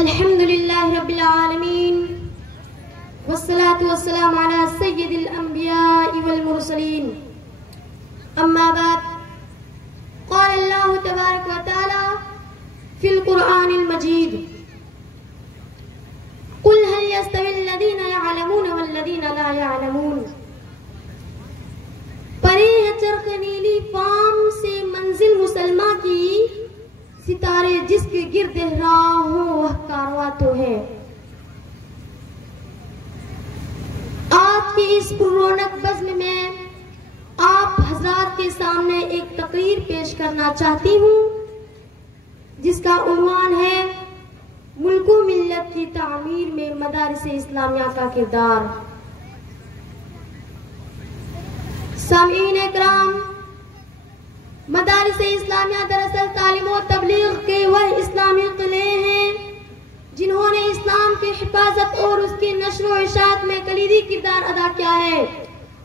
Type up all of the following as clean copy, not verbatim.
الحمد لله رب العالمين والصلاة والسلام على سيد الأنبياء والمرسلين أما بعد قال الله تبارك وتعالى في القرآن المجيد قل هل يستوي الذين يعلمون والذين لا يعلمون پرے ہے چرخ نیلی فام سے منزل مسلمہ کی ستارے جس کے گرد راہ ہوں وہ کارواں تو ہے. آج کی اس پررونق بزم میں آپ حضرات کے سامنے ایک تقریر پیش کرنا چاہتی ہوں جس کا عنوان ہے ملک و ملت کی تعمیر میں مدارس اسلامیہ کا کردار. سامعین اکرام، مدارس اسلامیہ دراصل تعلیم و تبلیغ کے وہ اسلامی قلعے ہیں جنہوں نے اسلام کی حفاظت اور اس کی نشر و اشاعت میں کلیدی کردار ادا کیا ہے.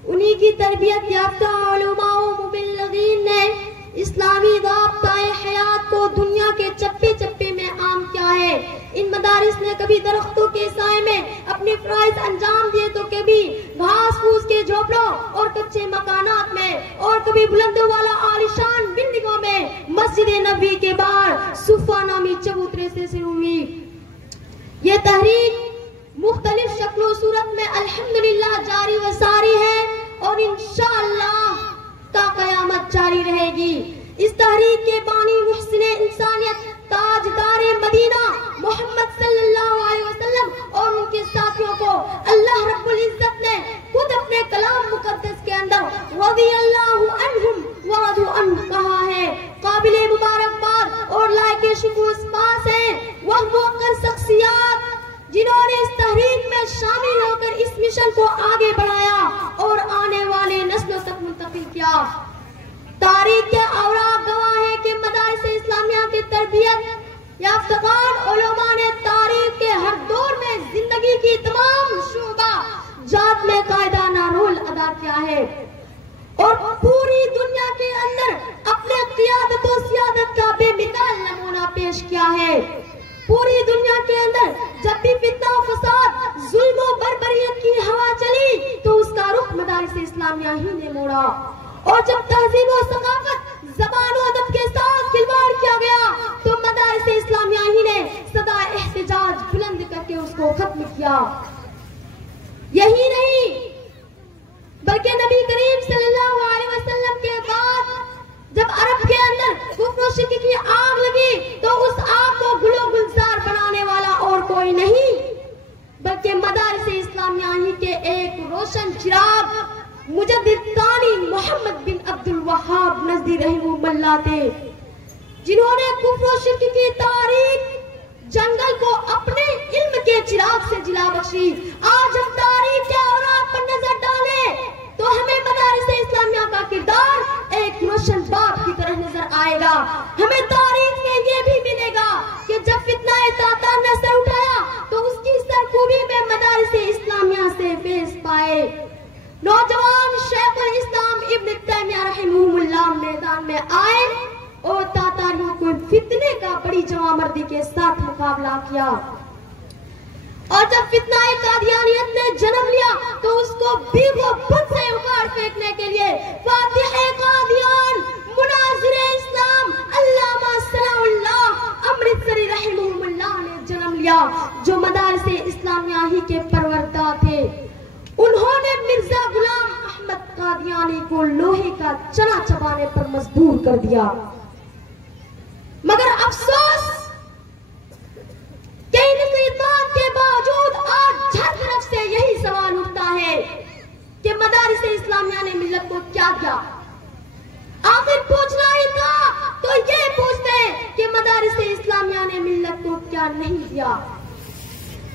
انہی کی تربیت یافتہ علماء و مبلغین نے اسلامی ضابطۂ حیات کو دنیا کے چپے چپے میں عام کیا ہے. ان مدارس نے کبھی درختوں کے سائے میں اپنے فرائض انجام دیے تو کبھی گھاس پھوس کے جھوپڑوں اور کچے مکانات میں اور کبھی بلندوں والا عالیشان بلڈنگوں میں مسجد نبوی کے باہر صفہ نامی چبوترے سے شروع ہوئی. یہ تحریک مختلف شکل و صورت میں الحمدللہ جاری و ساری ہے اور انشاءاللہ تا قیامت جاری رہے گی. اس تحریک کے بانی محسن انسانیت تاجدار مدینہ محمد صلی اللہ علیہ وسلم اور ان کے ساتھیوں کو اللہ رب العزت نے خود اپنے کلام مقدس کے اندر رضی اللہ عنہم ورضوا عنہ کہا ہے. قابل مبارکباد اور لائق شکر اسپاس ہیں وہ موقر شخصیات جنہوں نے اس تحریک میں شامل ہو کر اس مشن کو آگے بڑھایا اور آنے والے نسلوں تک منتقل کیا. تاریخ کے اوراق گواہ ہے کہ مدارس اسلامیہ کی تربیت یافتگان علماء نے تاریخ کے ہر دور میں زندگی کی تمام شعبہ جات میں قائدانہ رول ادا کیا ہے اور پوری دنیا کے اندر اپنے قیادت و سیادت کا بے مثال نمونہ پیش کیا ہے. پوری دنیا کے اندر جب بھی فتنہ و فساد ظلم و بربریت کی ہوا چلی تو اس کا رخ مدارس اسلامیہ ہی نے موڑا اور جب تہذیب و ثقافت زبان و ادب کے ساتھ کھلواڑ کیا گیا تو مدارس اسلامیہ ہی نے صدا احتجاج بلند کر کے اس کو ختم کیا. یہی نہیں بلکہ نبی کریم صلی اللہ علیہ وسلم کے بعد جب عرب کے اندر کفر و شرک کی آگ لگی تو اس آگ کو گل و گلزار بنانے والا اور کوئی نہیں بلکہ مدارس اسلامیہ ہی کے ایک روشن چراغ مجدد ثانی محمد بن عبد الوہاب نزدی رحمہ اللہ تھے جنہوں نے کفر و شرک کی تاریخ جنگل کو اپنے علم کے چراغ سے جلا بخشی. آج ہم تاریخ کے اوراق پر نظر ڈالیں تو ہمیں مدارس اسلامیہ کا کردار ایک روشن باپ کی طرح نظر آئے گا. ہمیں تاریخ میں یہ بھی ملے گا کہ جب فتنہ تاتار نے سر اٹھایا تو اس کی سرکوبی میں مدارس اسلامیہ سے فیض پائے. نوجوان شیخ الاسلام ابن تیمیہ رحمہ اللہ میدان میں آئے اور تاتاریوں کو فتنے کا بڑی جوامردی کے ساتھ مقابلہ کیا اور جب فتنہ قادیانیت نے جنم لیا تو اس کو بیگو بت سے اکھاڑ پھینکنے کے لیے فاتح قادیان مناظر اسلام علامہ ثناء اللہ امرتسری رحمہ اللہ نے جنم لیا جو مدارس اسلامیہ ہی کے پروردگار تھے. انہوں نے مرزا غلام احمد قادیانی کو لوہے کا چنا چبانے پر مجبور کر دیا. مگر افسوس کہ ان خدمات کے باوجود آج ہر طرف سے یہی سوال اٹھتا ہے کہ مدارس اسلامیہ نے ملت کو کیا دیا. آخر پوچھنا ہی تھا تو یہ پوچھتے کہ مدارس اسلامیہ نے ملت کو کیا نہیں دیا.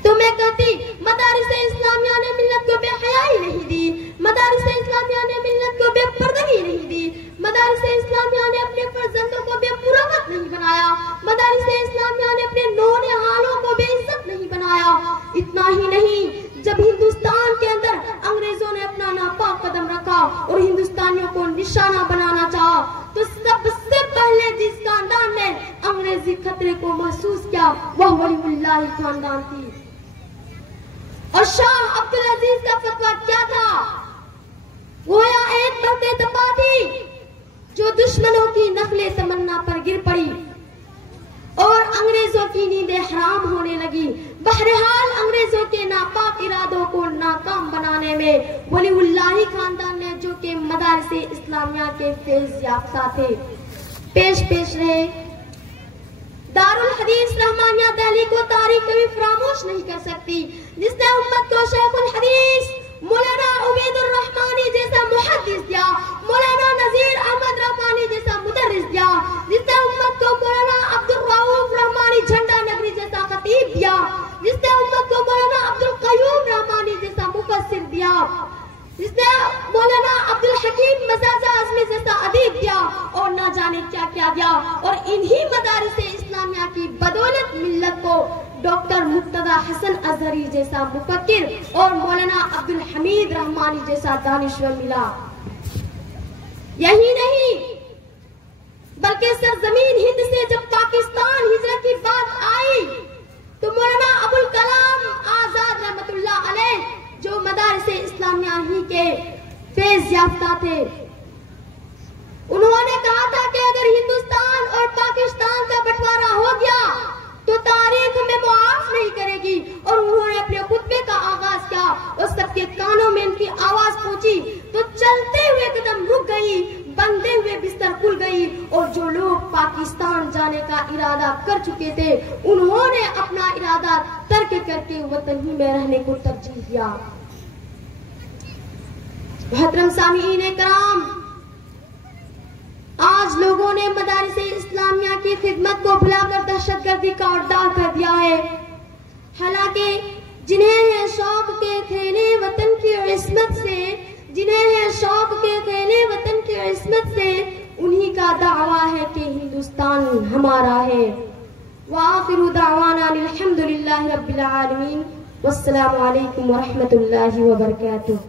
تو میں کہتی مدارس اسلامیہ نے ملت کو بے حیائی نہیں دی, مدارس اسلامیہ نے ملت کو بے پردگی نہیں دی, مدارس اسلامیہ نے اپنے فرزندوں کو بے مروت نہیں بنایا, مدارس اسلامیہ نے اپنے نونے حالوں کو بے عزت نہیں بنایا. اتنا ہی نہیں, جب ہندوستان کے اندر انگریزوں نے اپنا ناپاک قدم رکھا اور ہندوستانیوں کو نشانہ بنانا چاہا تو سب سے پہلے جس خاندان نے انگریزی خطرے کو محسوس کیا وہ ولی اللہ خاندان تھی۔ اور شاہ عبدالعزیز کا فتویٰ کیا تھا؟ گویا ایک برق تپا تھی جو دشمنوں کی نخل تمنا پر گر پڑی اور انگریزوں کی نیندیں حرام ہونے لگی۔ بہرحال انگریزوں کے ناپاک ارادوں کو ناکام بنانے میں ولی اللہ خاندان نے، جو کہ مدارس اسلامیہ کے فیض یافتہ تھے، پیش رہے۔ دارالحدیث رحمانیہ دہلی کو تاریخ کبھی فراموش نہیں کر سکتی، جس نے امت کو شیخ الحدیث مولانا عبید الرحمانی جیسا محدث دیا، مولانا نذیر احمد رحمانی جیسا مدرس دیا، جس نے امت کو مولانا عبدالرؤوف رحمانی جھنڈا نگری جیسا خطیب دیا، جس نے امت کو مولانا عبدالقیوم رحمانی جیسا مفسر دیا، جس نے مولانا عبدالحکیم مزازہ اعظمی جیسا ادیب دیا، اور نہ جانے کیا کیا دیا۔ اور انہی مدارس اسلامیہ کی بدولت ملت کو ڈاکٹر مرتضی حسن ازہری جیسا مفکر اور مولانا عبدالحمید رحمانی جیسا دانشور ملا۔ یہی نہیں بلکہ سرزمین ہند سے جب پاکستان ہجرت کی بات آئی تو مولانا ابوالکلام آزاد رحمت اللہ علیہ، جو مدارس اسلامیہ ہی کے فیض یافتہ تھے، انہوں نے کہا تھا کہ اگر ہندوستان اور پاکستان کا بٹوارا ہو گیا تو تاریخ ہمیں معاف نہیں کرے گی۔ اور انہوں نے اپنے خطبے کا آغاز کیا اور سب کے کانوں میں ان کی آواز پہنچی تو چلتے ہوئے قدم رک گئی، بندے ہوئے بستر کھل گئی، اور جو لوگ پاکستان جانے کا ارادہ کر چکے تھے انہوں نے اپنا ارادہ ترک کر کے وطن ہی میں رہنے کو ترجیح دیا۔ محترم سامعین کرام، آج لوگوں نے مدارس اسلامیہ کی خدمت کو بھلا کر دہشت گردی کا اڈا کر دیا ہے، حالانکہ جنہیں ہے شوق کے کھیلے وطن کی عصمت سے، جنہیں ہے شوق کے کھیلے وطن کی عصمت سے، انہی کا دعویٰ ہے کہ ہندوستان ہمارا ہے۔ وآخر دعوانا الحمدللہ رب العالمین، والسلام علیکم ورحمۃ اللہ وبرکاتہ۔